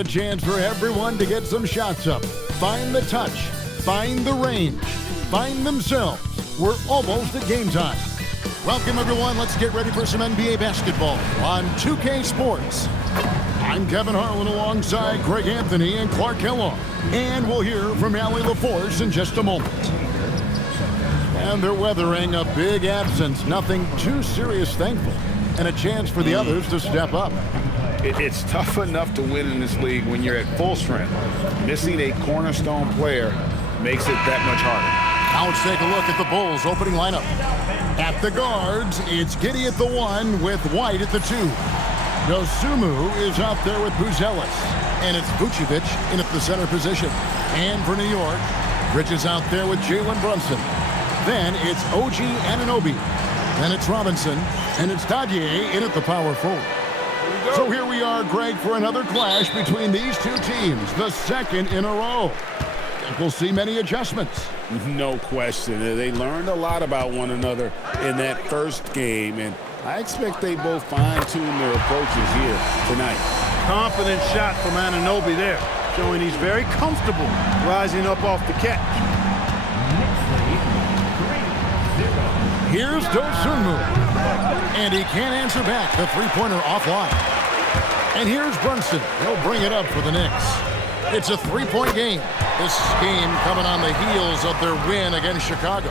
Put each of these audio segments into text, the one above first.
And a chance for everyone to get some shots up. Find the touch. Find the range. Find themselves. We're almost at game time. Welcome, everyone. Let's get ready for some NBA basketball on 2K Sports. I'm Kevin Harlan alongside Greg Anthony and Clark Kellogg. And we'll hear from Allie LaForce in just a moment. And they're weathering a big absence. Nothing too serious, thankful. And a chance for the others to step up. It's tough enough to win in this league when you're at full strength. Missing a cornerstone player makes it that much harder. Now let's take a look at the Bulls' opening lineup. At the guards, it's Giddey at the 1 with White at the 2. Dosunmu is out there with Buzelis. And it's Vucevic in at the center position. And for New York, Bridges out there with Jalen Brunson. Then it's OG Anunoby. Then it's Robinson. And it's Dadier in at the power forward. So here we are, Greg, for another clash between these two teams. The second in a row. We'll see many adjustments. No question. They learned a lot about one another in that first game, and I expect they both fine-tune their approaches here tonight. Confident shot from Anunoby there, showing he's very comfortable rising up off the catch. Here's Dosunmu, and he can't answer back. The three-pointer offline. And here's Brunson. He'll bring it up for the Knicks. It's a three-point game. This game coming on the heels of their win against Chicago.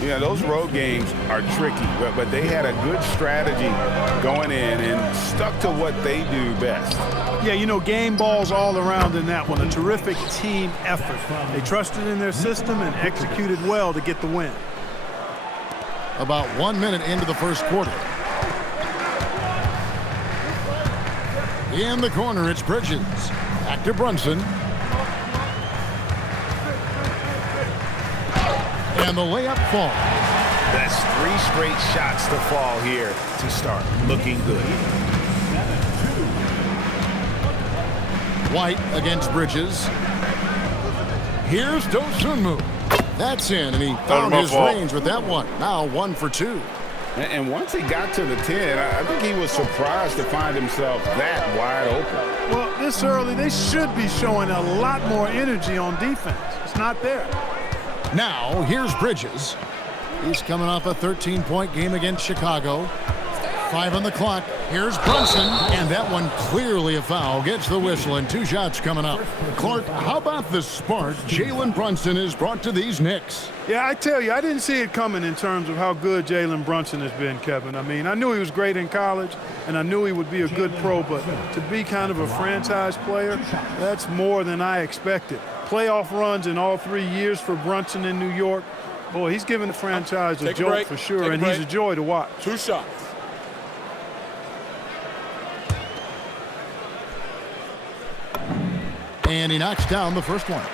Yeah, those road games are tricky, but they had a good strategy going in and stuck to what they do best. Yeah, you know, game balls all around in that one. A terrific team effort. They trusted in their system and executed well to get the win. About 1 minute into the first quarter. In the corner, it's Bridges. Back to Brunson. And the layup falls. That's 3 straight shots to fall here to start. Looking good. White against Bridges. Here's Dosunmu. That's in, and he found his range with that one. Now 1 for 2. And once he got to the 10, I think he was surprised to find himself that wide open. Well, this early, they should be showing a lot more energy on defense. It's not there. Now, here's Bridges. He's coming off a 13-point game against Chicago. 5 on the clock. Here's Brunson, and that one clearly a foul. Gets the whistle, and 2 shots coming up. Clark, how about the spark Jalen Brunson has brought to these Knicks? Yeah, I tell you, I didn't see it coming in terms of how good Jalen Brunson has been, Kevin. I mean, I knew he was great in college, and I knew he would be a good pro, but to be kind of a franchise player, that's more than I expected. Playoff runs in all 3 years for Brunson in New York. Boy, he's given the franchise a jolt for sure, and he's a joy to watch. 2 shots. And he knocks down the first one.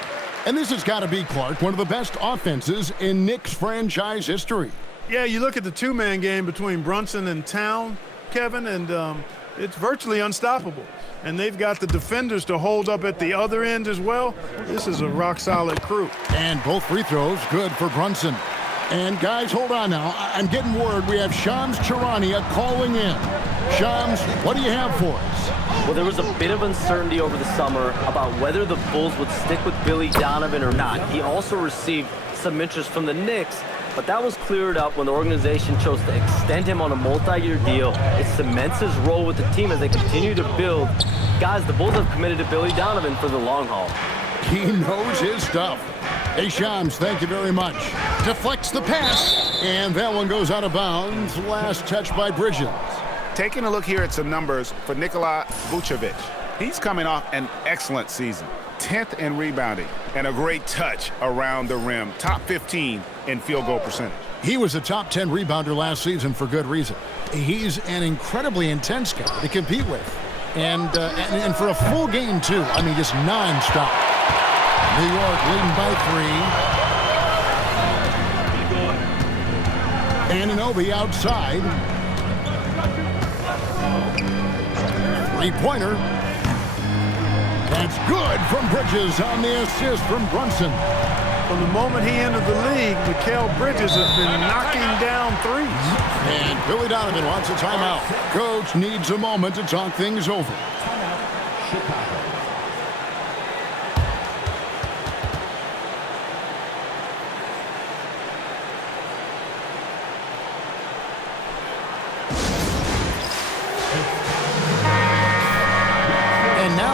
And this has got to be, Clark, one of the best offenses in Knicks franchise history. Yeah, you look at the 2-man game between Brunson and Town, Kevin, and it's virtually unstoppable. And they've got the defenders to hold up at the other end as well. This is a rock-solid crew. And both free throws good for Brunson. And guys, hold on now. I'm getting word we have Shams Charania calling in. Shams, what do you have for us? Well, there was a bit of uncertainty over the summer about whether the Bulls would stick with Billy Donovan or not. He also received some interest from the Knicks, but that was cleared up when the organization chose to extend him on a multi-year deal. It cements his role with the team as they continue to build. Guys, the Bulls have committed to Billy Donovan for the long haul. He knows his stuff. Hey, Shams, thank you very much. Deflects the pass, and that one goes out of bounds. Last touch by Bridges. Taking a look here at some numbers for Nikola Vucevic. He's coming off an excellent season. 10th in rebounding and a great touch around the rim. Top 15 in field goal percentage. He was a top 10 rebounder last season for good reason. He's an incredibly intense guy to compete with. And for a full game, too. I mean, just non-stop. New York leading by 3. Anunoby outside. Three-pointer. That's good from Bridges on the assist from Brunson. From the moment he entered the league, Mikal Bridges has been knocking down threes. And Billy Donovan wants a timeout. Coach needs a moment to talk things over.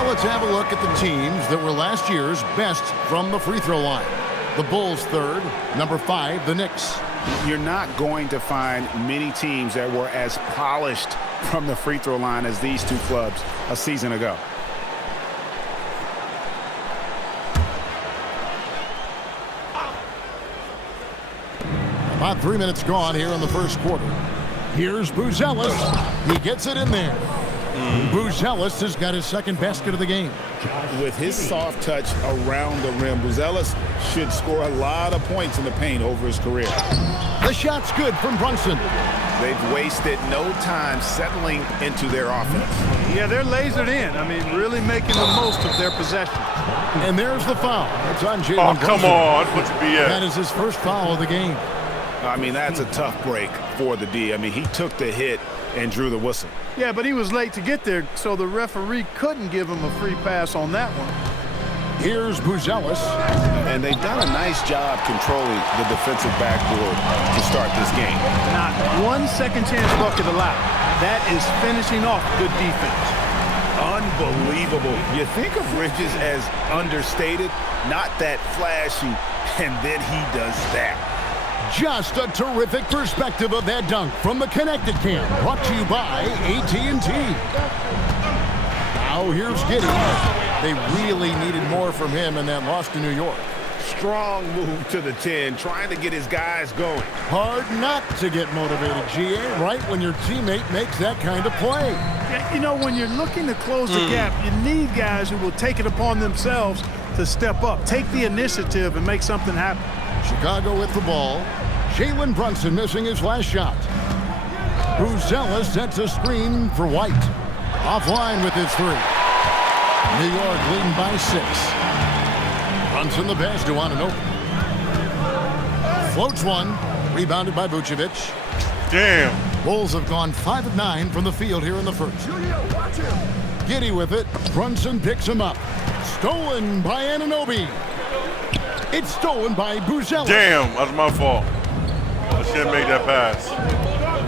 Now let's have a look at the teams that were last year's best from the free throw line. The Bulls third, number 5, the Knicks. You're not going to find many teams that were as polished from the free throw line as these two clubs a season ago. About 3 minutes gone here in the first quarter. Here's Buzelis. He gets it in there. Buzelis has got his second basket of the game. With his soft touch around the rim, Buzelis should score a lot of points in the paint over his career. The shot's good from Brunson. They've wasted no time settling into their offense. Yeah, they're lasered in. I mean, really making the most of their possession. And there's the foul. It's on Jalen Oh, Brunson. come on. What's your BS? That is his first foul of the game. I mean, that's a tough break for the D. I mean, he took the hit and drew the whistle. Yeah, but he was late to get there, so the referee couldn't give him a free pass on that one. Here's Buzelis. And they've done a nice job controlling the defensive backboard to start this game. Not one second chance bucket allowed. That is finishing off good defense. Unbelievable. You think of Bridges as understated, not that flashy, and then he does that. Just a terrific perspective of that dunk from the Connected Cam. Brought to you by AT&T. Now here's Giddey. They really needed more from him in that loss to New York. Strong move to the 10, trying to get his guys going. Hard not to get motivated, GA, right when your teammate makes that kind of play. Yeah, you know, when you're looking to close the gap, you need guys who will take it upon themselves to step up, take the initiative, and make something happen. Chicago with the ball. Jalen Brunson missing his last shot. Buzelis sets a screen for White. Offline with his 3. New York leading by 6. Brunson the pass to Anunoby. Floats one. Rebounded by Vucevic. Damn. Bulls have gone 5 of 9 from the field here in the first. Giddey with it. Brunson picks him up. Stolen by Anunoby. It's stolen by Buzelis. Damn, that's my fault. I should have made that pass.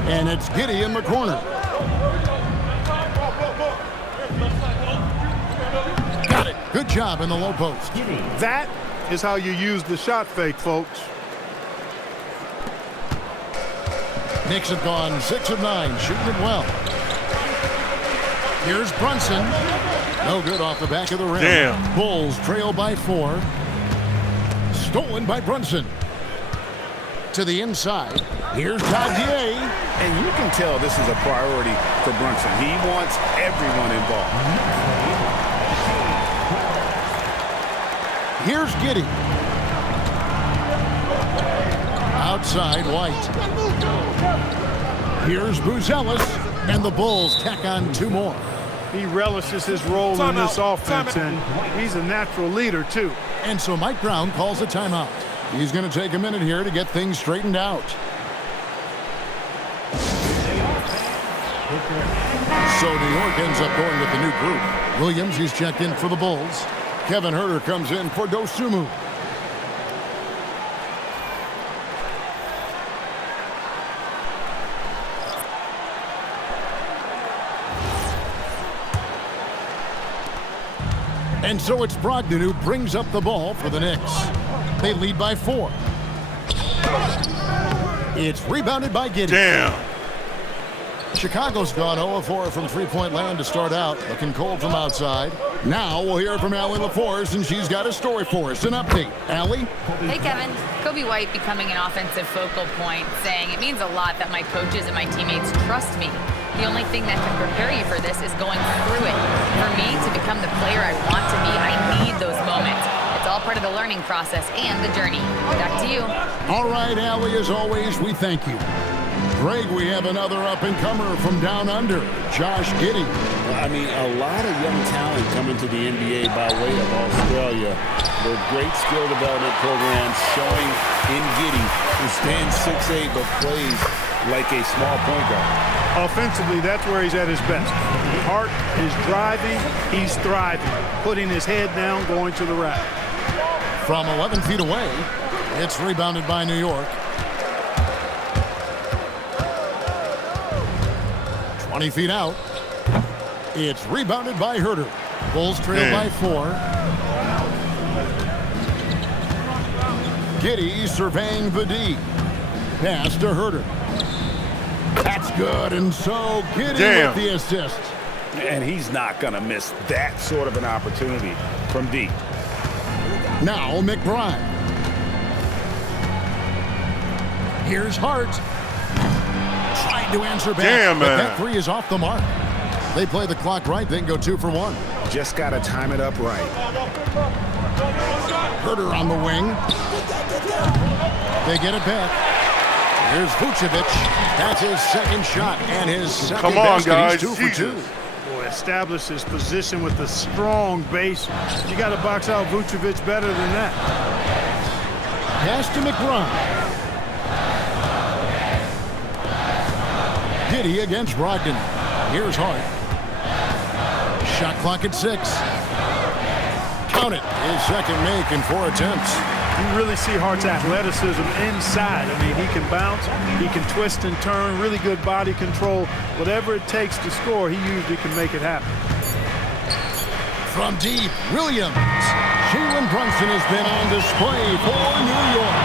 And it's Giddey in the corner. Got it. Good job in the low post. That is how you use the shot fake, folks. Knicks have gone 6 of 9, shooting it well. Here's Brunson. No good off the back of the rim. Damn. Bulls trail by 4. Stolen by Brunson. To the inside. Here's Gautier. And you can tell this is a priority for Brunson. He wants everyone involved. Here's Giddey. Outside White. Here's Buzelis. And the Bulls tack on 2 more. He relishes his role in this offense, and he's a natural leader, too. And so Mike Brown calls a timeout. He's going to take a minute here to get things straightened out. So New York ends up going with the new group. Williams, he's checked in for the Bulls. Kevin Huerter comes in for Dosunmu. And so it's Brogdon who brings up the ball for the Knicks. They lead by 4. It's rebounded by Giddey. Damn. Chicago's gone 0-4 from three-point land to start out. Looking cold from outside. Now we'll hear from Allie LaForce, and she's got a story for us. An update. Allie? Hey, Kevin. Kobe White becoming an offensive focal point, saying it means a lot that my coaches and my teammates trust me. The only thing that can prepare you for this is going through it. For me to become the player I want to be, I need those moments. It's all part of the learning process and the journey. Back to you. All right, Allie, as always, we thank you. Greg, we have another up-and-comer from down under, Josh Giddey. I mean, a lot of young talent coming to the NBA by way of Australia. Their great skill development programs showing in Giddey, who stands 6'8", but plays like a small point guard. Offensively, that's where he's at his best. Heart is driving, he's thriving, putting his head down, going to the rack. From 11 feet away, it's rebounded by New York. 20 feet out. It's rebounded by Huerter. Bulls trail by 4. Giddey surveying the D. Pass to Herter. That's good, and so Giddey with the assist. And he's not going to miss that sort of an opportunity from deep. Now McBride. Here's Hart. Trying to answer back, but that 3 is off the mark. They play the clock right, then go 2 for 1. Just got to time it up right. Herter on the wing. They get it back. Here's Vucevic. That's his second shot and his second basket. Guys. He's 2 for 2. Boy, establish his position with a strong base. You got to box out Vucevic better than that. Pass to McBride. Giddey against Brogdon. Here's Hart. Shot clock at 6. Count it. His second make in 4 attempts. You really see Hart's athleticism inside. I mean, he can bounce, he can twist and turn, really good body control. Whatever it takes to score, he usually can make it happen. From deep, Williams. Jalen Brunson has been on display for New York.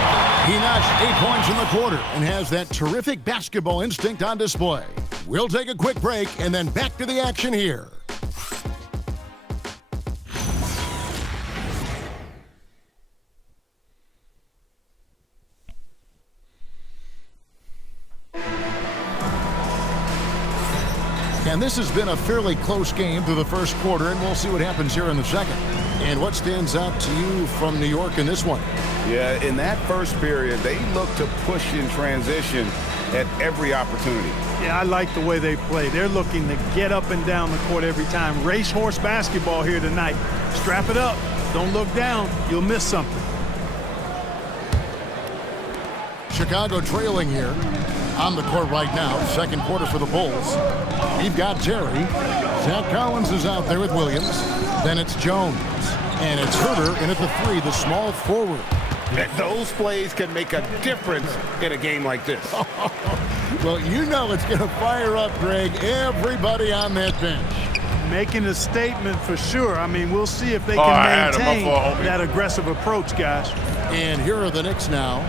He notched 8 points in the quarter and has that terrific basketball instinct on display. We'll take a quick break and then back to the action here. And this has been a fairly close game through the first quarter, and we'll see what happens here in the second. And what stands out to you from New York in this one? Yeah, in that first period, they look to push in transition at every opportunity. Yeah, I like the way they play. They're looking to get up and down the court every time. Racehorse basketball here tonight. Strap it up. Don't look down. You'll miss something. Chicago trailing here on the court right now. Second quarter for the Bulls. We've got Terry. Zach Collins is out there with Williams. Then it's Jones. And it's Herter in at the 3, the small forward. Those plays can make a difference in a game like this. Well, you know it's going to fire up, Greg, everybody on that bench. Making a statement for sure. I mean, we'll see if they can maintain that aggressive approach, guys. And here are the Knicks now.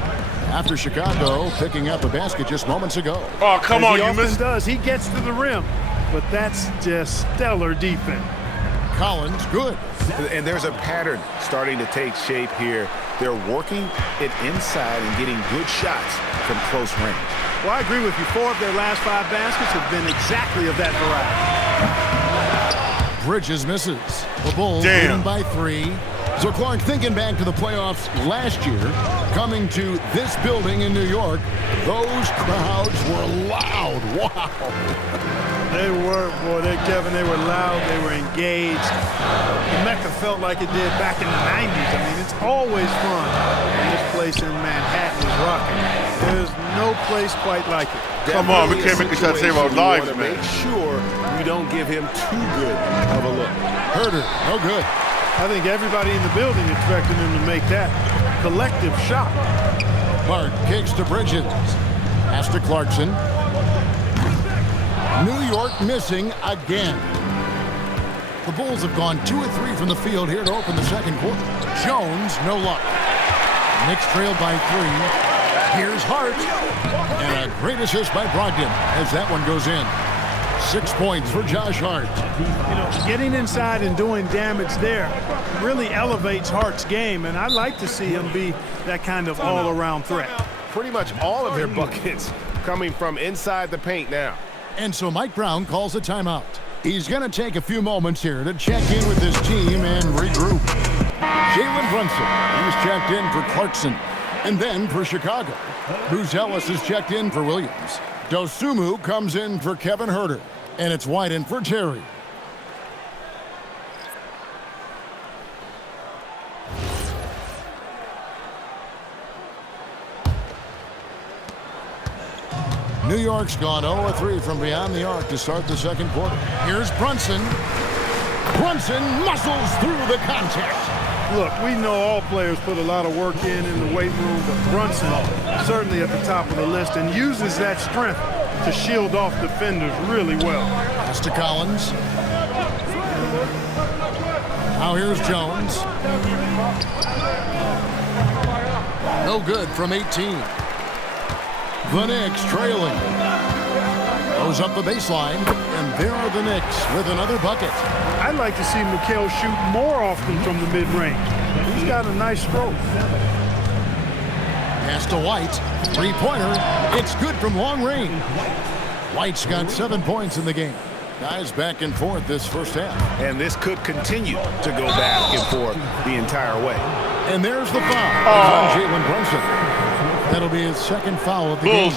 After Chicago picking up a basket just moments ago. Oh, come on, you missed. Does. He gets to the rim, but that's just stellar defense. Collins, good. And there's a pattern starting to take shape here. They're working it inside and getting good shots from close range. Well, I agree with you. 4 of their last 5 baskets have been exactly of that variety. Bridges misses. The Bulls leading by 3. So Clark, thinking back to the playoffs last year, coming to this building in New York, those crowds were loud. Wow. They were, boy, Kevin, they were loud, they were engaged. The Mecca felt like it did back in the 90s. I mean, it's always fun when this place in Manhattan is rocking. There's no place quite like it. Come on, we can't make a shot save our lives, man. Make sure you don't give him too good of a look. Herter, no good. I think everybody in the building expected him to make that collective shot. Clark kicks to Bridges. Pass to Clarkson. New York missing again. The Bulls have gone 2 of 3 from the field here to open the second quarter. Jones, no luck. Knicks trail by 3. Here's Hart. And a great assist by Brogdon as that one goes in. 6 points for Josh Hart. You know, getting inside and doing damage there really elevates Hart's game, and I like to see him be that kind of all-around threat. Pretty much all of their buckets coming from inside the paint now. And so Mike Brown calls a timeout. He's going to take a few moments here to check in with his team and regroup. Jalen Brunson, he's checked in for Clarkson. And then for Chicago, Bruce Ellis is checked in for Williams. Dosumu comes in for Kevin Herter. And it's White in for Terry. New York's gone 0-3 from beyond the arc to start the second quarter. Here's Brunson. Brunson muscles through the contact. Look, we know all players put a lot of work in the weight room, but Brunson certainly at the top of the list and uses that strength to shield off defenders really well. Pass to Collins. Now here's Jones. No good from 18. The Knicks trailing. Goes up the baseline, and there are the Knicks with another bucket. I'd like to see Mikal shoot more often from the mid-range. He's got a nice stroke. Pass to White. Three-pointer. It's good from long range. White's got 7 points in the game. Guys back and forth this first half. And this could continue to go back and forth the entire way. And there's the foul on Jalen Brunson. That'll be his second foul of the game.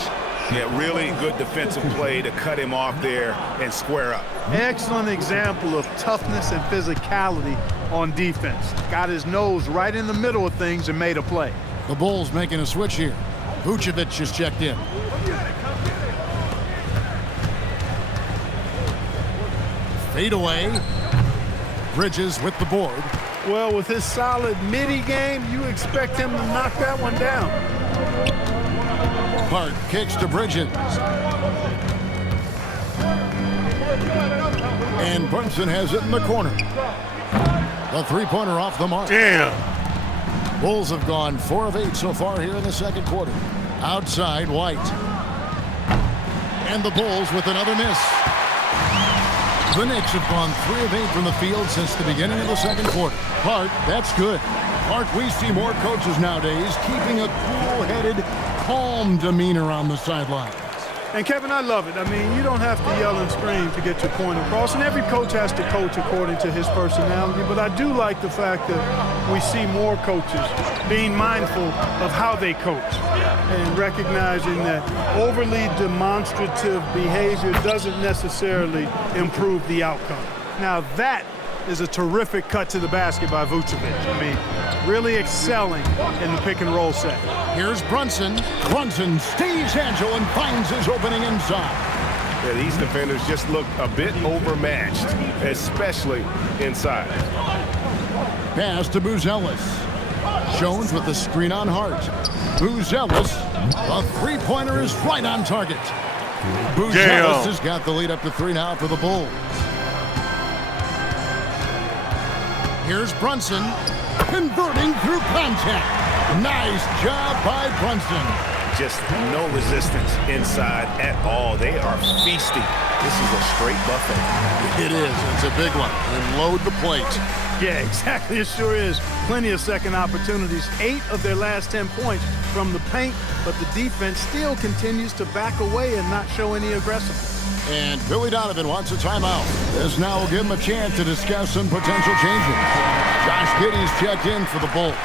Yeah, really good defensive play to cut him off there and square up. Excellent example of toughness and physicality on defense. Got his nose right in the middle of things and made a play. The Bulls making a switch here. Vucevic is checked in. Fade away. Bridges with the board. Well, with his solid midi game, you expect him to knock that one down. Hart kicks to Bridges. And Brunson has it in the corner. The three-pointer off the mark. Damn. Bulls have gone 4 of 8 so far here in the second quarter. Outside, White. And the Bulls with another miss. The Knicks have gone 3 of 8 from the field since the beginning of the second quarter. Hart, that's good. Hart, we see more coaches nowadays keeping a cool-headed, calm demeanor on the sidelines. And, Kevin, I love it. I mean, you don't have to yell and scream to get your point across, and every coach has to coach according to his personality. But I do like the fact that we see more coaches being mindful of how they coach and recognizing that overly demonstrative behavior doesn't necessarily improve the outcome. Now, that is a terrific cut to the basket by Vucevic. I mean, really excelling in the pick-and-roll set. Here's Brunson. Brunson stays agile and finds his opening inside. Yeah, these defenders just look a bit overmatched, especially inside. Pass to Buzelis. Jones with the screen on Hart. Buzelis, the three-pointer is right on target. Buzelis has got the lead up to 3 now for the Bulls. Here's Brunson, converting through contact. Nice job by Brunson. Just no resistance inside at all. They are feasting. This is a straight buffet. It is. It's a big one. And load the plate. Yeah, exactly. It sure is. Plenty of second opportunities. 8 of their last 10 points from the paint, but the defense still continues to back away and not show any aggressiveness. And Billy Donovan wants a timeout. This now will give him a chance to discuss some potential changes. Josh Giddey's checked in for the Bulls.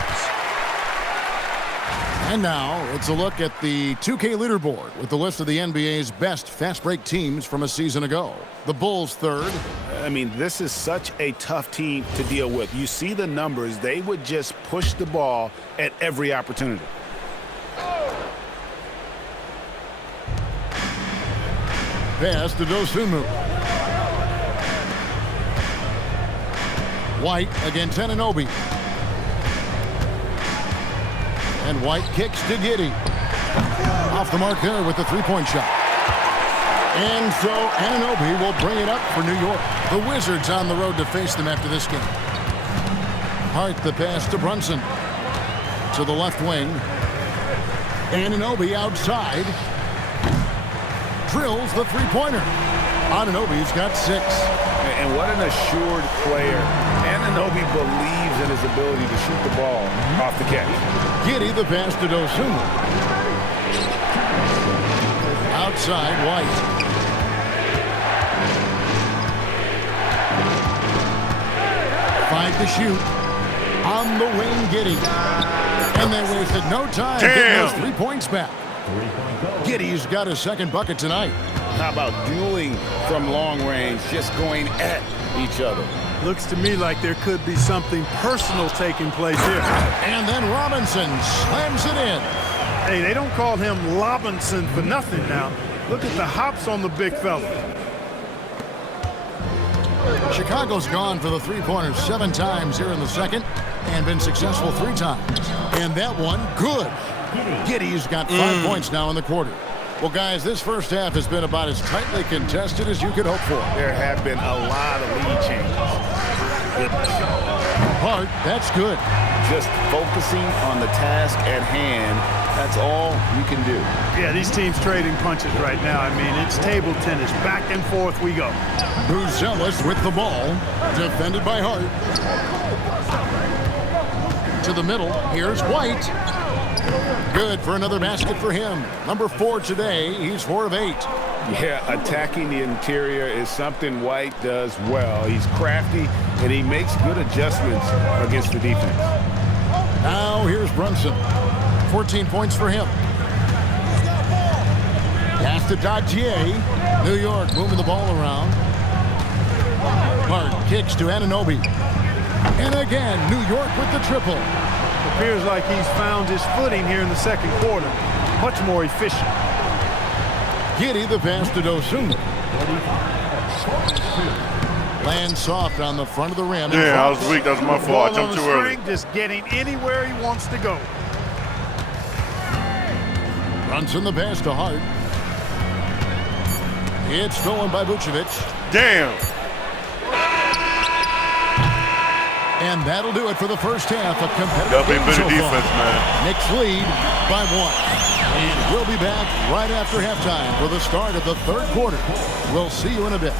And now it's a look at the 2K leaderboard with the list of the NBA's best fast break teams from a season ago. The Bulls third. I mean, this is such a tough team to deal with. You see the numbers. They would just push the ball at every opportunity. Pass to Dosunmu. White against Anunoby. And White kicks to Giddey. Off the mark there with the three-point shot. And so Anunoby will bring it up for New York. The Wizards on the road to face them after this game. Hart the pass to Brunson. To the left wing. Anunoby outside. Drills the three-pointer. Anunoby's got 6. And what an assured player. Anunoby believes in his ability to shoot the ball off the catch. Giddey the pass to Dosunmu. Outside, White. Five to shoot. On the wing, Giddey. And they wasted no time getting those 3 points back. Giddey's got his second bucket tonight. How about dueling from long range, just going at each other? Looks to me like there could be something personal taking place here. And then Robinson slams it in. Hey, they don't call him Robinson for nothing now. Look at the hops on the big fella. Chicago's gone for the three-pointer 7 times here in the second and been successful 3 times. And that one, good. Giddey's got 5 points now in the quarter. Well, guys, this first half has been about as tightly contested as you could hope for. There have been a lot of lead changes. Hart, that's good. Just focusing on the task at hand. That's all you can do. Yeah, these teams trading punches right now. I mean, it's table tennis. Back and forth we go. Buzelis with the ball. Defended by Hart. To the middle. Here's White. Good for another basket for him. Number 4 today. He's 4 of 8. Yeah, attacking the interior is something White does well. He's crafty, and he makes good adjustments against the defense. Now here's Brunson. 14 points for him. Pass to Dodgier. New York moving the ball around. Hart kicks to Anunoby. And again, New York with the triple. Appears like he's found his footing here in the second quarter. Much more efficient. Giddey the pass to Dosunmu. Lands soft on the front of the rim. Yeah, I was weak. That was my fault. I jumped too early. Just getting anywhere he wants to go. Brunson the pass to Hart. It's stolen by Vucevic. Damn. And that'll do it for the first half. A competitive That'll be game better so defense, far. man. Knicks lead by 1. And we'll be back right after halftime for the start of the third quarter. We'll see you in a bit.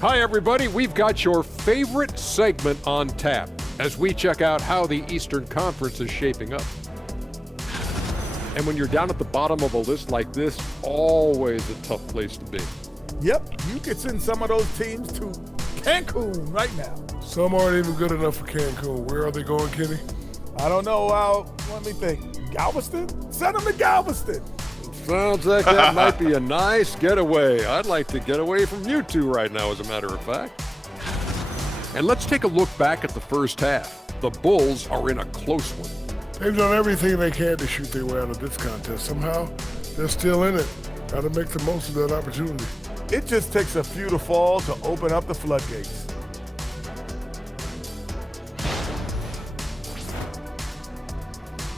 Hi, everybody. We've got your favorite segment on tap as we check out how the Eastern Conference is shaping up. And when you're down at the bottom of a list like this, always a tough place to be. Yep, you could send some of those teams to Cancun right now. Some aren't even good enough for Cancun. Where are they going, Kenny? I don't know. Let me think. Galveston? Send them to Galveston. Sounds like that might be a nice getaway. I'd like to get away from you two right now, as a matter of fact. And let's take a look back at the first half. The Bulls are in a close one. They've done everything they can to shoot their way out of this contest. Somehow, they're still in it. Got to make the most of that opportunity. It just takes a few to fall to open up the floodgates.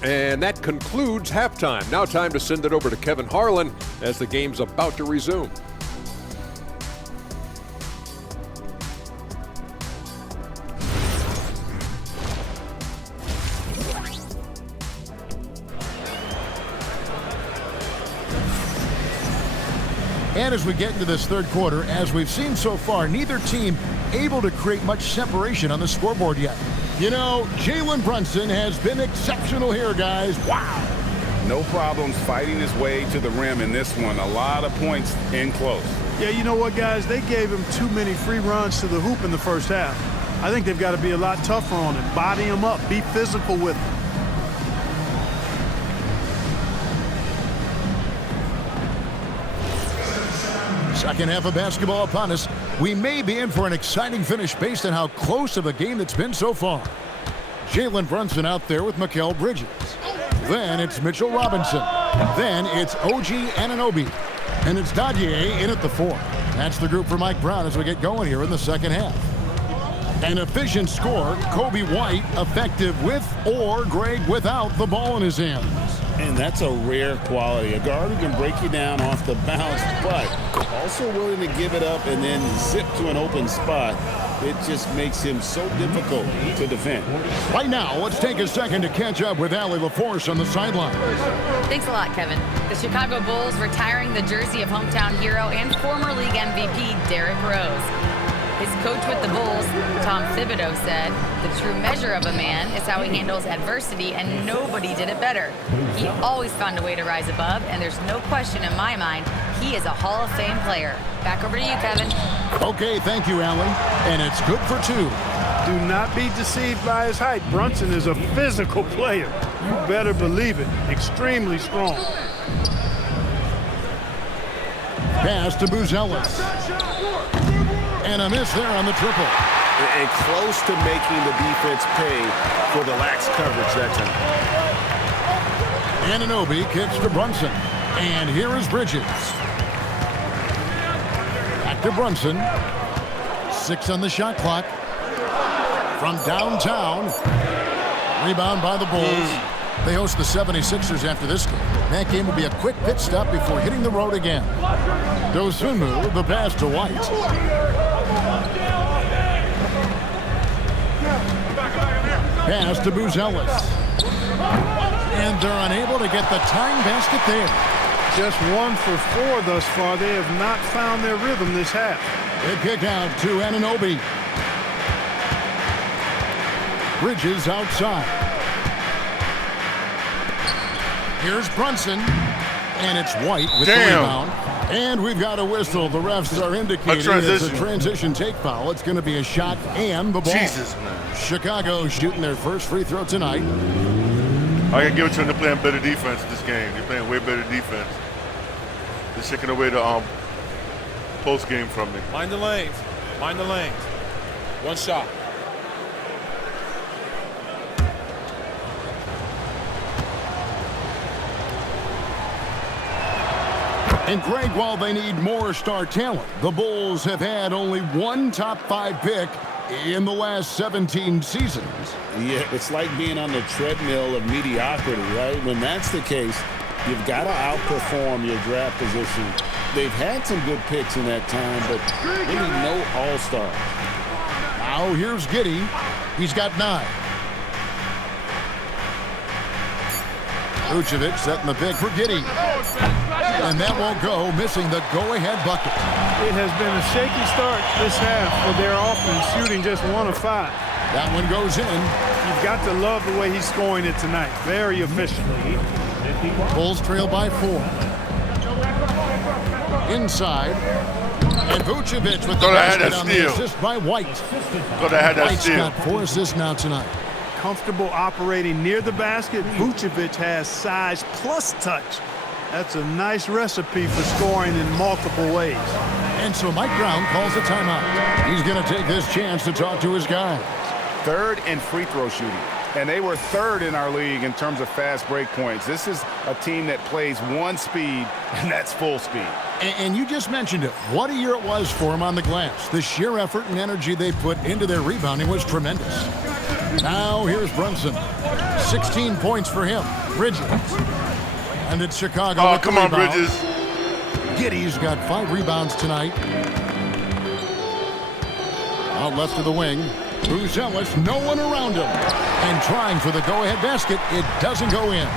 And that concludes halftime. Now time to send it over to Kevin Harlan as the game's about to resume. And as we get into this third quarter, as we've seen so far, neither team able to create much separation on the scoreboard yet. You know, Jalen Brunson has been exceptional here, guys. Wow. No problems fighting his way to the rim in this one. A lot of points in close. Yeah, you know what, guys? They gave him too many free runs to the hoop in the first half. I think they've got to be a lot tougher on him. Body him up. Be physical with him. Second half of basketball upon us. We may be in for an exciting finish based on how close of a game it's been so far. Jalen Brunson out there with Mikal Bridges. Then it's Mitchell Robinson. Then it's OG Anunoby. And it's Dodgier in at the 4. That's the group for Mike Brown as we get going here in the second half. An efficient score, Kobe White effective with or Greg without the ball in his hands. And that's a rare quality. A guard who can break you down off the bounce, but also willing to give it up and then zip to an open spot. It just makes him so difficult to defend. Right now, let's take a second to catch up with Allie LaForce on the sideline. Thanks a lot, Kevin. The Chicago Bulls retiring the jersey of hometown hero and former league MVP Derrick Rose. His coach with the Bulls, Tom Thibodeau, said, "The true measure of a man is how he handles adversity, and nobody did it better. He always found a way to rise above, and there's no question in my mind he is a Hall of Fame player." Back over to you, Kevin. Okay, thank you, Allie. And it's good for 2. Do not be deceived by his height. Brunson is a physical player. You better believe it. Extremely strong. Pass to Buzelis. And a miss there on the triple. And close to making the defense pay for the lax coverage that time. Anunoby kicks to Brunson. And here is Bridges. Back to Brunson. 6 on the shot clock. From downtown. Rebound by the Bulls. They host the 76ers after this game. That game will be a quick pit stop before hitting the road again. Dosunmu, the pass to White. Pass to Buzelis. And they're unable to get the tying basket there. Just 1 for 4 thus far. They have not found their rhythm this half. They kick out to Anunoby. Bridges outside. Here's Brunson. And it's White with the rebound. And we've got a whistle. The refs are indicating it's a transition take foul. It's going to be a shot and the ball. Jesus, man. Chicago shooting their first free throw tonight. I can give it to them. They're playing better defense this game. They're playing way better defense. They're taking away the post game from me. Mind the lanes. Mind the lanes. One shot. And Greg, while they need more star talent, the Bulls have had only one top 5 pick in the last 17 seasons. Yeah, it's like being on the treadmill of mediocrity, right? When that's the case, you've got to outperform your draft position. They've had some good picks in that time, but really no all-stars. Now here's Giddey. He's got 9. Vucevic setting the pick for Giddey. And that won't go, missing the go-ahead bucket. It has been a shaky start this half for their offense, shooting just 1 of 5. That one goes in. You've got to love the way he's scoring it tonight. Very efficient. Bulls trail by 4. Inside. And Vucevic with the basket on the assist by White. White's got 4 assists now tonight. Comfortable operating near the basket. Vucevic has size plus touch. That's a nice recipe for scoring in multiple ways. And so Mike Brown calls a timeout. He's going to take this chance to talk to his guys. 3rd in free throw shooting. And they were 3rd in our league in terms of fast break points. This is a team that plays 1 speed, and that's full speed. And you just mentioned it. What a year it was for them on the glass. The sheer effort and energy they put into their rebounding was tremendous. Now here's Brunson. 16 points for him. Bridges. And it's Chicago. Oh, come on, Bridges. Giddey's got 5 rebounds tonight. Out left of the wing. Buzelis, no one around him. And trying for the go-ahead basket. It doesn't go in.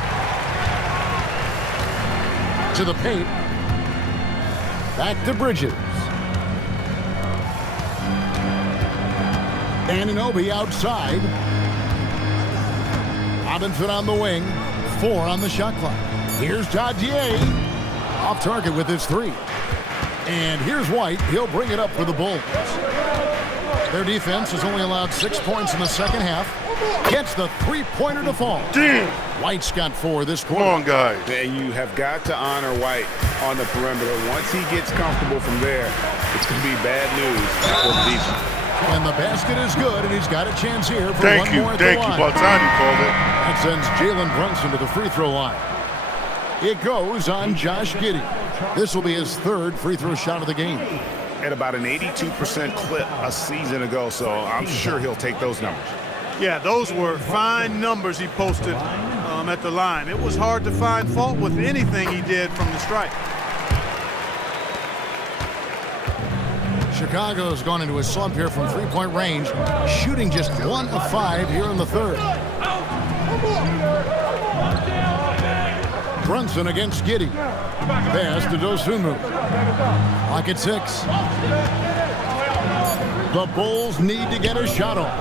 To the paint. Back to Bridges. Anunoby outside. Robinson on the wing. 4 on the shot clock. Here's Dadier. Off target with his 3. And here's White. He'll bring it up for the Bulls. Their defense has only allowed 6 points in the second half. Gets the 3-pointer to fall. Damn. White's got 4 this quarter. Come on, guys. And you have got to honor White on the perimeter. Once he gets comfortable from there, it's going to be bad news for the defense. And the basket is good, and he's got a chance here for one more at the line. Thank you. About time you called it. That sends Jalen Brunson to the free throw line. It goes on Josh Giddey. This will be his 3rd free throw shot of the game. At about an 82% clip a season ago, so I'm sure he'll take those numbers. Yeah, those were fine numbers he posted at the line. It was hard to find fault with anything he did from the stripe. Chicago's gone into a slump here from 3-point range, shooting just 1 of 5 here in the 3rd. Brunson against Giddey. Pass to Dosunmu. Clock at 6. The Bulls need to get a shot off.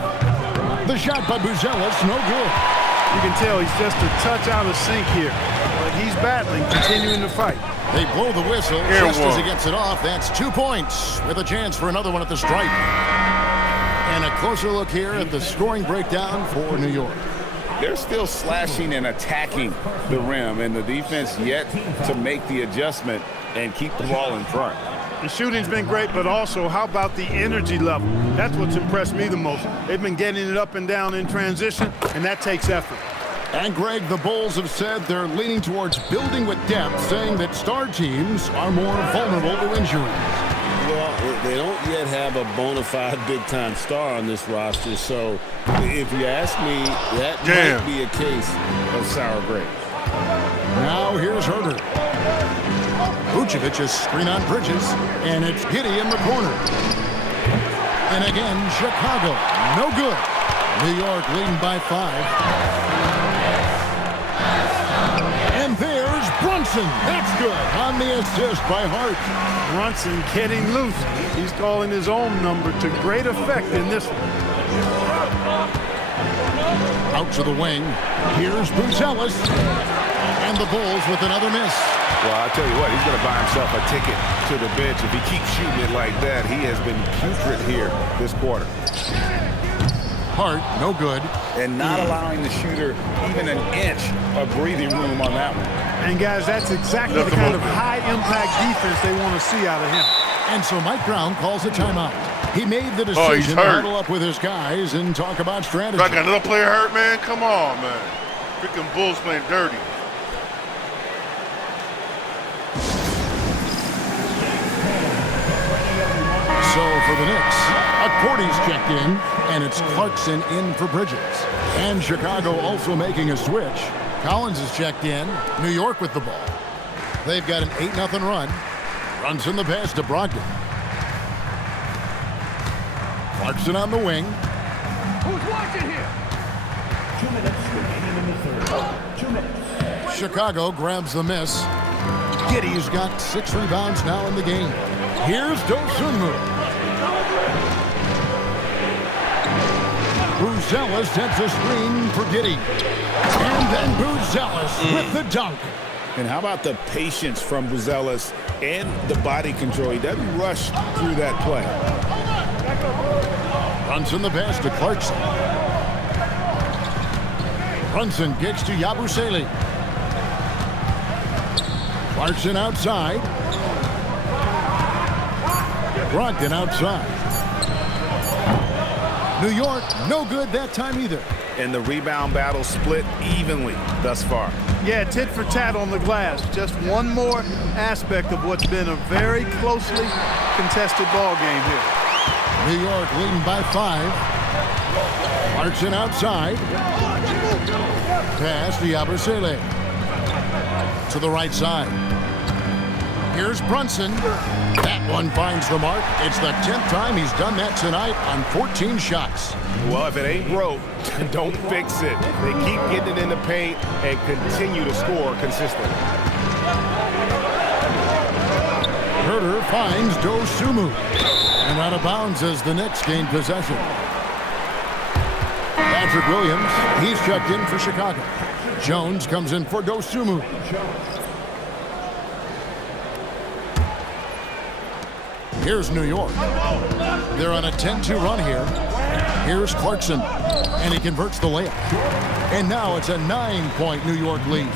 The shot by Buzelis, no good. You can tell he's just a touch out of sync here, but he's battling, continuing to fight. They blow the whistle just as he gets it off. That's 2 points with a chance for another one at the stripe. And a closer look here at the scoring breakdown for New York. They're still slashing and attacking the rim, and the defense yet to make the adjustment and keep the ball in front. The shooting's been great, but also how about the energy level? That's what's impressed me the most. They've been getting it up and down in transition, and that takes effort. And Greg, the Bulls have said they're leaning towards building with depth, saying that star teams are more vulnerable to injuries. Well, they don't yet have a bona fide big-time star on this roster, so if you ask me, that might be a case of sour grapes. Now here's Herder. Vucevic is screen on Bridges, and it's Giddey in the corner. And again, Chicago, no good. New York leading by 5. And there's Brunson. That's good on the assist by Hart. Brunson getting loose. He's calling his own number to great effect in this one. Out to the wing. Here's Buzelis. And the Bulls with another miss. Well, I'll tell you what, he's going to buy himself a ticket to the bench. If he keeps shooting it like that, he has been putrid here this quarter. Hart, no good. And not allowing the shooter even an inch of breathing room on that one. And, guys, that's exactly the kind of high-impact defense they want to see out of him. And so Mike Brown calls a timeout. He made the decision to huddle up with his guys and talk about strategy. Got another player hurt, man? Come on, man. Freaking Bulls playing dirty. So for the Knicks, Accordy's checked in, and it's Clarkson in for Bridges. And Chicago also making a switch. Collins is checked in. New York with the ball. They've got an 8-0 run. Runs in the pass to Brogdon. Clarkson on the wing. Who's watching here? 2 minutes remaining in the third. 2 minutes. Chicago grabs the miss. Giddey's got 6 rebounds now in the game. Here's Dosunmu. Buzelis sends a screen for Giddey. And then Buzelis with the dunk. And how about the patience from Buzelis and the body control? He doesn't rush through that play. Runs in the pass to Clarkson. Brunson kicks to Yabusele. Clarkson outside. Brogdon outside. New York, no good that time either. And the rebound battle split evenly thus far. Yeah, tit for tat on the glass. Just one more aspect of what's been a very closely contested ball game here. New York leading by 5. Clarkson outside. Pass to Yabusele. To the right side. Here's Brunson. That one finds the mark. It's the 10th time he's done that tonight on 14 shots. Well, if it ain't broke, don't fix it. They keep getting it in the paint and continue to score consistently. Herder finds Dosunmu. And out of bounds as the Knicks gain possession. Patrick Williams, he's checked in for Chicago. Jones comes in for Dosunmu. Here's New York. They're on a 10-2 run here. Here's Clarkson, and he converts the layup. And now it's a 9-point New York lead.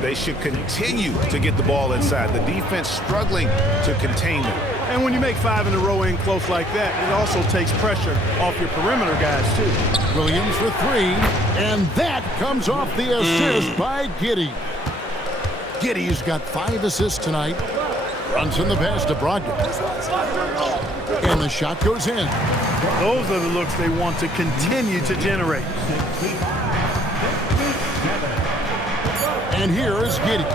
They should continue to get the ball inside. The defense struggling to contain them. And when you make 5 in a row in close like that, it also takes pressure off your perimeter guys, too. Williams for 3, and that comes off the assist by Giddey. Giddey's got 5 assists tonight. Runs in the pass to Brogdon. And the shot goes in. Those are the looks they want to continue to generate. And here is Giddey.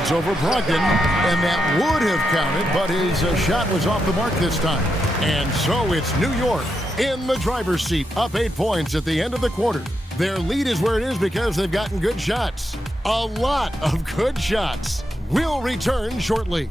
It's over Brogdon, and that would have counted, but his shot was off the mark this time. And so it's New York in the driver's seat, up 8 points at the end of the quarter. Their lead is where it is because they've gotten good shots. A lot of good shots. We'll return shortly.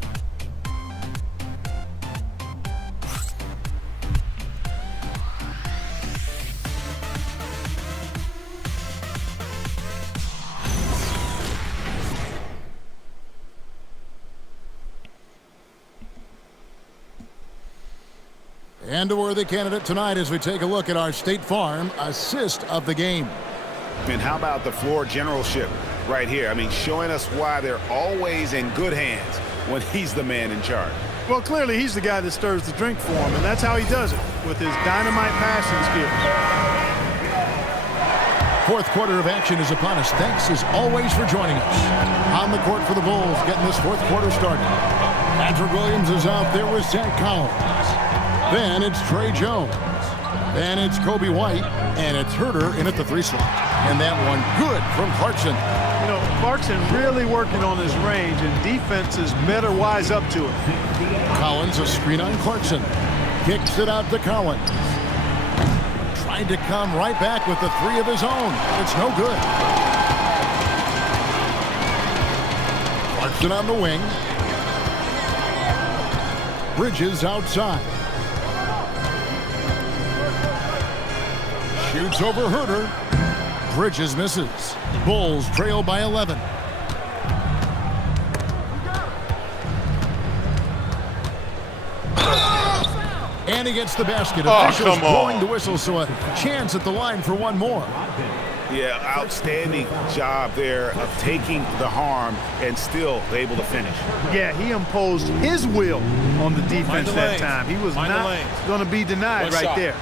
And a worthy candidate tonight as we take a look at our State Farm assist of the game. And how about the floor generalship right here? I mean, showing us why they're always in good hands when he's the man in charge. Well, clearly he's the guy that stirs the drink for him, and that's how he does it, with his dynamite passing skills. Fourth quarter of action is upon us. Thanks as always for joining us. On the court for the Bulls, getting this fourth quarter started. Patrick Williams is out there with Zach Collins. Then it's Trey Jones. Then it's Kobe White. And it's Herter in at the 3 slot. And that one good from Clarkson. You know, Clarkson really working on his range, and defenses better wise up to it. Collins, a screen on Clarkson. Kicks it out to Collins. Trying to come right back with the 3 of his own. It's no good. Clarkson on the wing. Bridges outside. Shoots over Herter. Bridges misses. Bulls trail by 11. And he gets the basket. Officials blowing the whistle, so a chance at the line for one more. Yeah, outstanding job there of taking the harm and still able to finish. Yeah, he imposed his will on the defense that time. He was not going to be denied right there.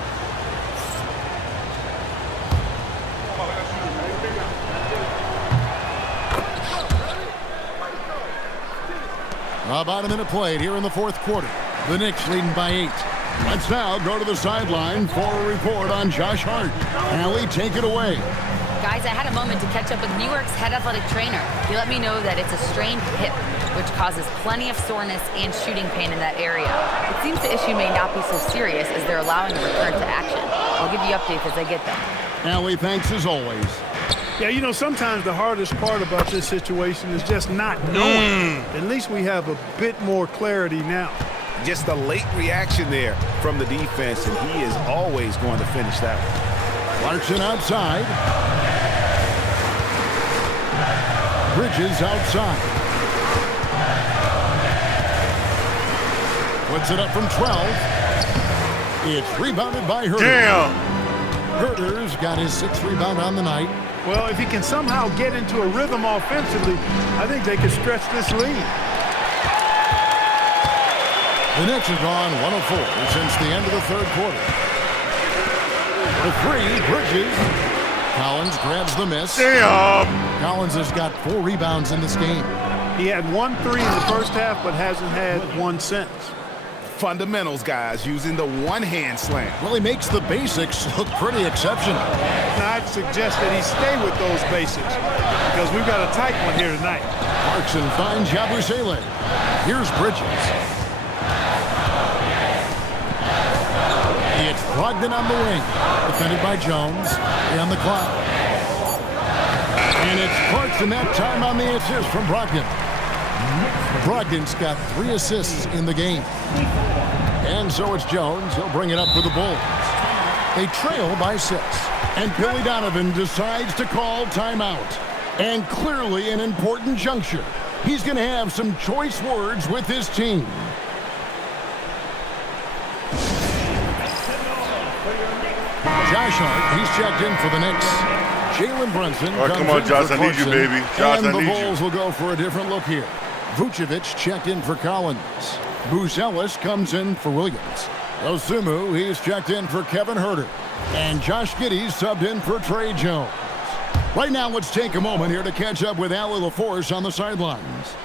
About a minute played here in the 4th quarter. The Knicks leading by 8. Let's now go to the sideline for a report on Josh Hart. Allie, take it away. Guys, I had a moment to catch up with New York's head athletic trainer. He let me know that it's a strained hip, which causes plenty of soreness and shooting pain in that area. It seems the issue may not be so serious as they're allowing a return to action. I'll give you updates as I get them. Allie, thanks as always. Yeah, you know, sometimes the hardest part about this situation is just not knowing. At least we have a bit more clarity now. Just a late reaction there from the defense, and he is always going to finish that one. Clarkson outside. Bridges outside. Puts it up from 12. It's rebounded by Herter. Damn! Herter's got his 6th rebound on the night. Well, if he can somehow get into a rhythm offensively, I think they could stretch this lead. The Knicks have gone 1 of 4 since the end of the 3rd quarter. The 3, Bridges. Collins grabs the miss. Damn! Collins has got 4 rebounds in this game. He had 1 3 in the first half, but hasn't had one since. Fundamentals, guys, using the one-hand slam. Well, he makes the basics look pretty exceptional. Now, I'd suggest that he stay with those basics because we've got a tight one here tonight. Clarkson finds Yabusele. Here's Bridges. It's Brogdon on the wing. Defended by Jones. On the clock. And it's Clarkson that time on the assist from Brogdon. Brogdon's got 3 assists in the game. And so it's Jones. He'll bring it up for the Bulls. They trail by 6. And Billy Donovan decides to call timeout. And clearly an important juncture. He's going to have some choice words with his team. Josh Hart, he's checked in for the Knicks. Jalen Brunson. All right, come on, Josh. I need you, baby. Josh, and I the need you. Bulls will go for a different look here. Vucevic checked in for Collins. Buzelis comes in for Williams. Osumu, he's checked in for Kevin Herter. And Josh Giddey's subbed in for Trey Jones. Right now, let's take a moment here to catch up with Allie LaForce on the sidelines.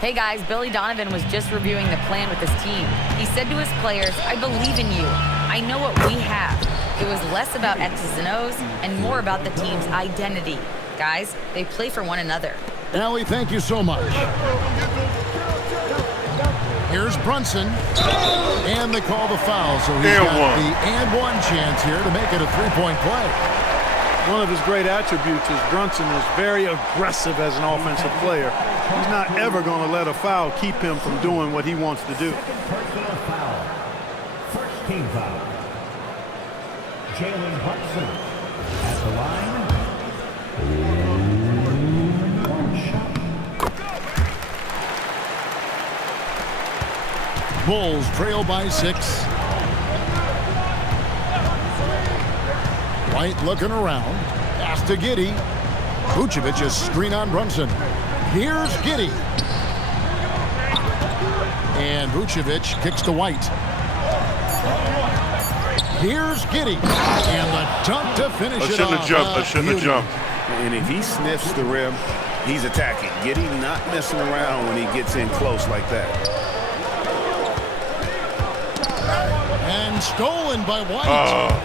Hey guys, Billy Donovan was just reviewing the plan with his team. He said to his players, I believe in you. I know what we have. It was less about X's and O's and more about the team's identity. Guys, they play for one another. Allie, thank you so much. Here's Brunson. And they call the foul, so he's got the and one chance here to make it a 3-point play. One of his great attributes is Brunson is very aggressive as an offensive player. He's not ever going to let a foul keep him from doing what he wants to do. Personal foul. First team foul. Jalen Brunson at the line. One shot. Bulls trail by 6. White looking around. Pass to Giddey. Vucevic is screen on Brunson. Here's Giddey. And Vucevic kicks to White. Here's Giddey. And the dunk to finish it off. I shouldn't have jumped. And if he sniffs the rim, he's attacking. Giddey not messing around when he gets in close like that. Stolen by White.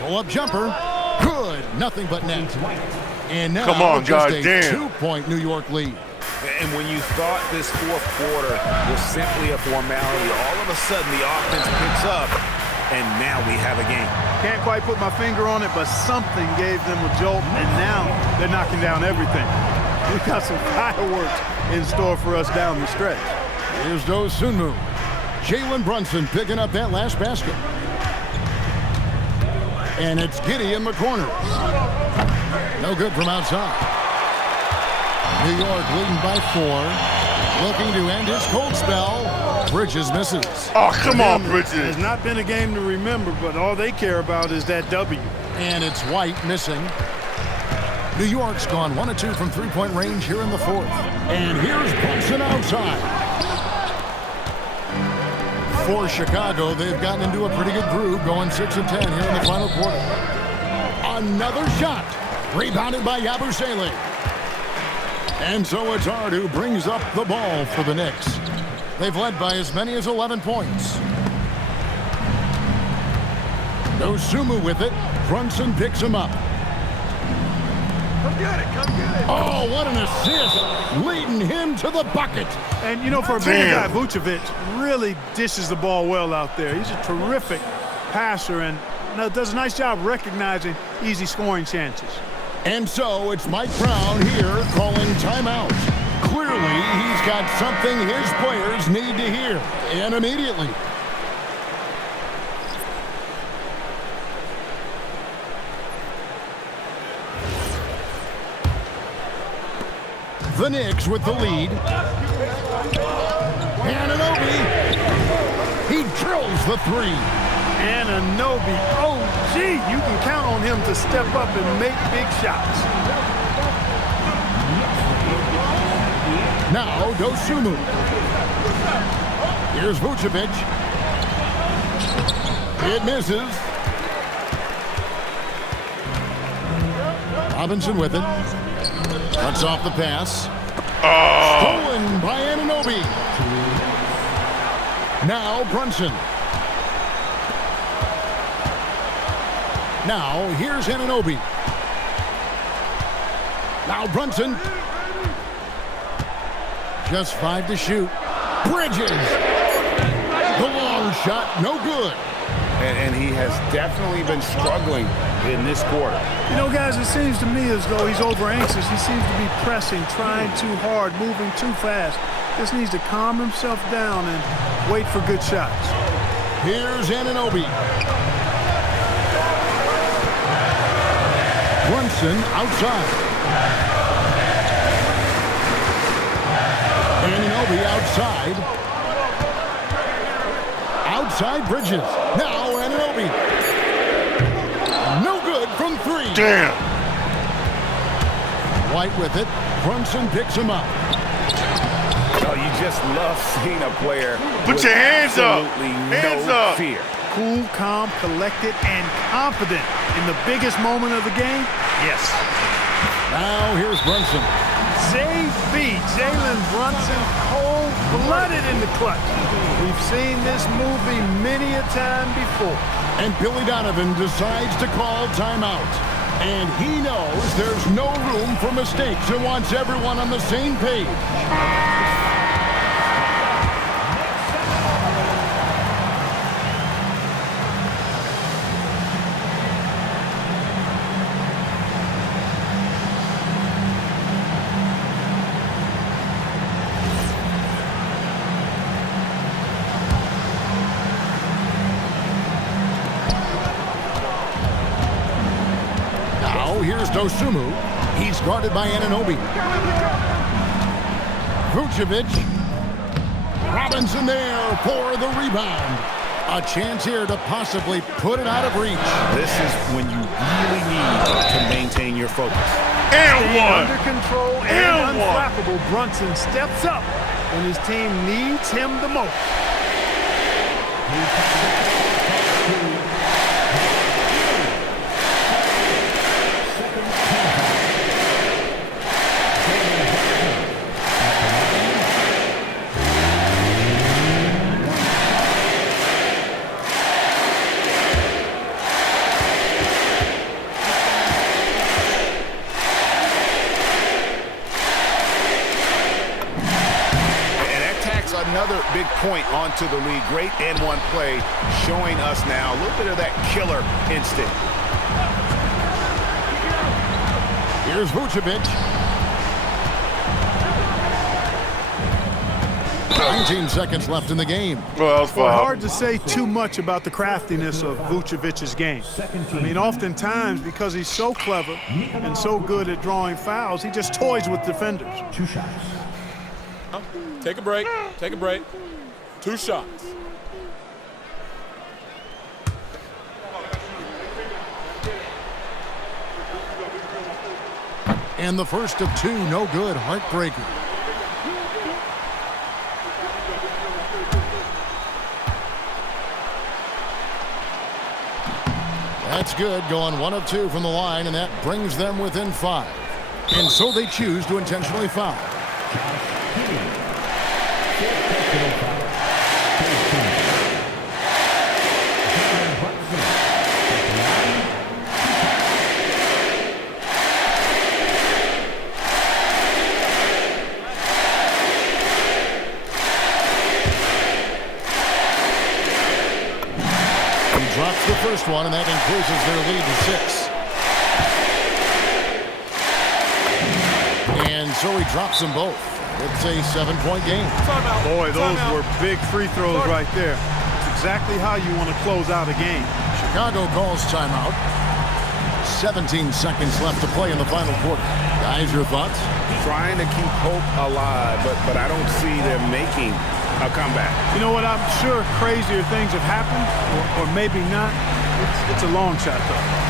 Pull-up jumper. Good. Nothing but net. And now come on, just God a damn. 2-point New York lead. And when you thought this fourth quarter was simply a formality, all of a sudden the offense picks up, and now we have a game. Can't quite put my finger on it, but something gave them a jolt, and now they're knocking down everything. We've got some fireworks in store for us down the stretch. Here's Dosunmu. Jalen Brunson picking up that last basket. And it's Giddey in the corner. No good from outside. New York leading by 4. Looking to end his cold spell. Bridges misses. Oh, come on, Bridges. It's not been a game to remember, but all they care about is that W. And it's White missing. New York's gone 1 of 2 from three-point range here in the fourth. And here's Brunson outside. For Chicago, they've gotten into a pretty good groove, going 6 of 10 here in the final quarter. Another shot. Rebounded by Yabusele. And so it's Hart who brings up the ball for the Knicks. They've led by as many as 11 points. Dosunmu with it. Brunson picks him up. Come get it, come get it. Oh, what an assist. Leading him to the bucket. And, you know, for a bigger guy, Vucevic really dishes the ball well out there. He's a terrific passer and does a nice job recognizing easy scoring chances. And so it's Mike Brown here calling timeout. Clearly, he's got something his players need to hear, and immediately. The Knicks with the lead. Anunoby. He drills the 3. Anunoby, oh gee, you can count on him to step up and make big shots. Now Dosunmu. Here's Vucevic. It misses. Robinson with it. Cuts off the pass. Stolen by Anunoby. Now Brunson. Now here's Anunoby. Now Brunson. Just 5 to shoot. Bridges. The long shot, no good. And he has definitely been struggling in this quarter. You know, guys, it seems to me as though he's over anxious. He seems to be pressing, trying too hard, moving too fast. Just needs to calm himself down and wait for good shots. Here's Anunoby. Brunson outside. Anunoby outside. Outside Bridges. Now Anunoby. No good from 3. Damn. White with it. Brunson picks him up. Oh, you just love seeing a player Put your hands up. Hands no up. fear. Cool, calm, collected, and confident in the biggest moment of the game? Yes. Now here's Brunson. JB, Jalen Brunson, cold-blooded in the clutch. We've seen this movie many a time before. And Billy Donovan decides to call timeout. And he knows there's no room for mistakes and wants everyone on the same page. Here's Dosunmu. He's guarded by Anunoby. Vucevic. Robinson there for the rebound. A chance here to possibly put it out of reach. This is when you really need to maintain your focus. And one. Under control and unflappable, Brunson steps up when his team needs him the most. another big point onto the lead. Great and-one play, showing us now a little bit of that killer instinct. Here's Vucevic. 19 seconds left in the game. Well, hard to say too much about the craftiness of Vucevic's game. I mean, oftentimes, because he's so clever and so good at drawing fouls, he just toys with defenders. 2 shots. Take a break. Take a break. 2 shots. And the first of 2, no good. Heartbreaker. That's good, going 1 of 2 from the line, and that brings them within 5. And so they choose to intentionally foul. Drops the first one, and that increases their lead to 6. And so he drops them both. It's a 7-point game. Boy, those were big free throws right there. It's exactly how you want to close out a game. Chicago calls timeout. 17 seconds left to play in the final quarter. Guys, your thoughts? Trying to keep hope alive, but I don't see them making a comeback. You know what? I'm sure crazier things have happened, or maybe not. It's a long shot, though.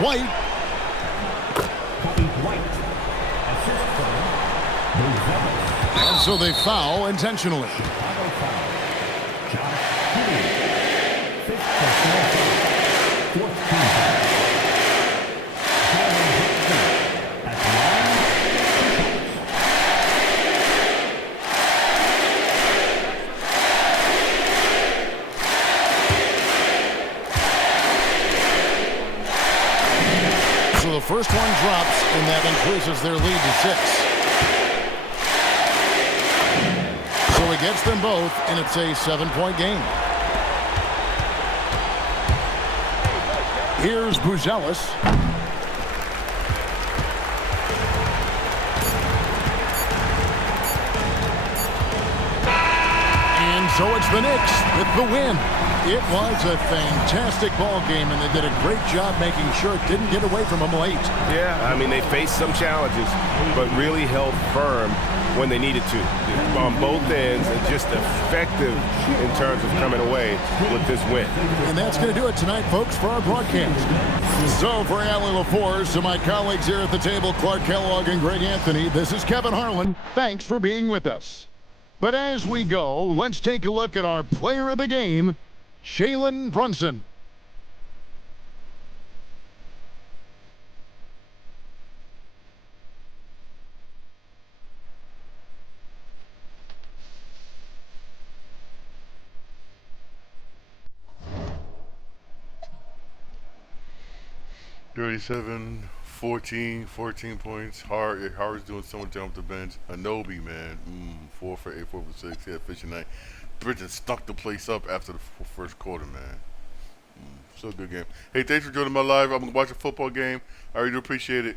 White. And so they foul intentionally. The first one drops, and that increases their lead to 6. So he gets them both, and it's a 7-point game. Here's Buzelis. And so it's the Knicks with the win. It was a fantastic ball game, and they did a great job making sure it didn't get away from them late. Yeah, I mean, they faced some challenges, but really held firm when they needed to on both ends, and just effective in terms of coming away with this win. And that's going to do it tonight, folks, for our broadcast. So for Allie LaForce, to my colleagues here at the table, Clark Kellogg and Greg Anthony, this is Kevin Harlan. Thanks for being with us. But as we go, let's take a look at our player of the game, Jalen Brunson. $37, 14 points. Howard's doing so much down with the bench. Anobi, man, 4 for 8, 4 for 6. Yeah, fishing night. Bridges stuck the place up after the first quarter, man. So good game. Hey, thanks for joining my live. I'm gonna watch a football game. I really do appreciate it.